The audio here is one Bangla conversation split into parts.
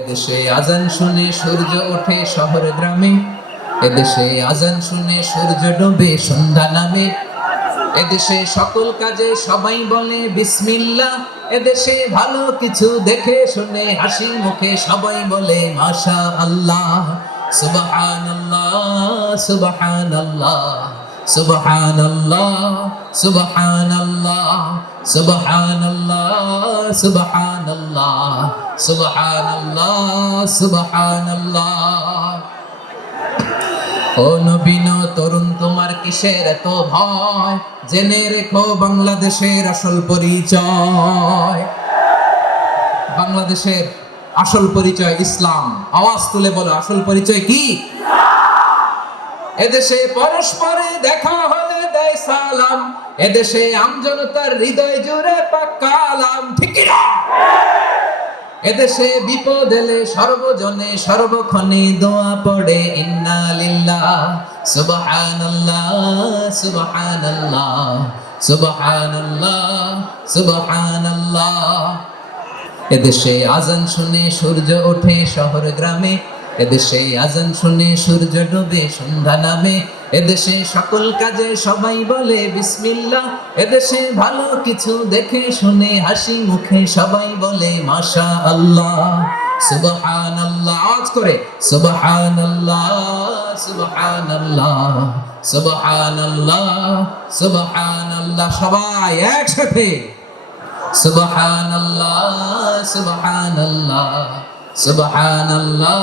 এদেশে আজান শুনে সূর্য ওঠে শহর গ্রামে, এদেশে আজান শুনে সূর্য ডোবে সন্ধ্যা নামে, এদেশে সকল কাজে সবাই বলে বিসমিল্লাহ, এদেশে ভালো কিছু দেখে শুনে হাসি মুখে সবাই বলে মাশা আল্লাহ। সুবহানাল্লাহ সুবহানাল্লাহ সুবহানাল্লাহ সুবহানাল্লাহ সুবহানাল্লাহ সুবহানাল্লাহ সুবহানাল্লাহ সুবহানাল্লাহ। ও নবীন তরুণ তোমার কিসের এত ভয়, জেনে রেখো বাংলাদেশের আসল পরিচয়। বাংলাদেশের আসল পরিচয় ইসলাম। আওয়াজ তুলে বলো, আসল পরিচয় কি? এদেশে পরস্পরে দেখা হলে দেয় সালাম, এদেশে আমজনতার হৃদয় জুড়ে পাক্কা আলাম, ঠিক কি না? এদেশে বিপদ এলে সর্বজনে সর্বক্ষণে দোয়া পড়ে ইন্না লিল্লাহ সুবহানাল্লাহ সুবহানাল্লাহ সুবহানাল্লাহ সুবহানাল্লাহ। এদেশে আজান শুনে সূর্য ওঠে শহর গ্রামে, এদেশে আজান শুনে সূর্য ডোবে সন্ধ্যা নামে, এদেশে সকল কাজে সবাই বলে বিসমিল্লাহ, এদেশে ভালো কিছু দেখে শুনে হাসি মুখে সবাই বলে মাশা আল্লাহ। সুবহানাল্লাহ, আওয়াজ করে সুবহানাল্লাহ সুবহানাল্লাহ সুবহানাল্লাহ সুবহানাল্লাহ। সবাই একসাথে সুবহানাল্লাহ সুবহানাল্লাহ সুবহানাল্লাহ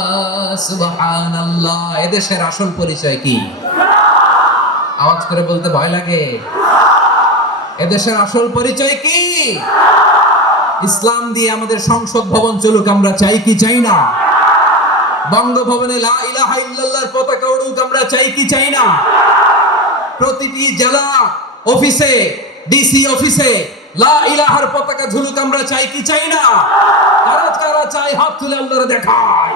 সুবহানাল্লাহ। এদেশের আসল পরিচয় কি? আওয়াজ করে বলতে ভয় লাগে। এদেশের আসল পরিচয় কি? ইসলাম দিয়ে আমাদের সংসদ ভবন চলুক, আমরা চাই কি চাই না? বঙ্গভবনে লা ইলাহা ইল্লাল্লাহর পতাকা উড়ুক, আমরা চাই কি চাই না? প্রতিটি জেলা অফিসে, ডিসি অফিসে লা ইলাহার পতাকা ঝুলুক, আমরা চাই কি চাই না? কারা কারা চাই হাত তুলে আল্লাহরে দেখায়।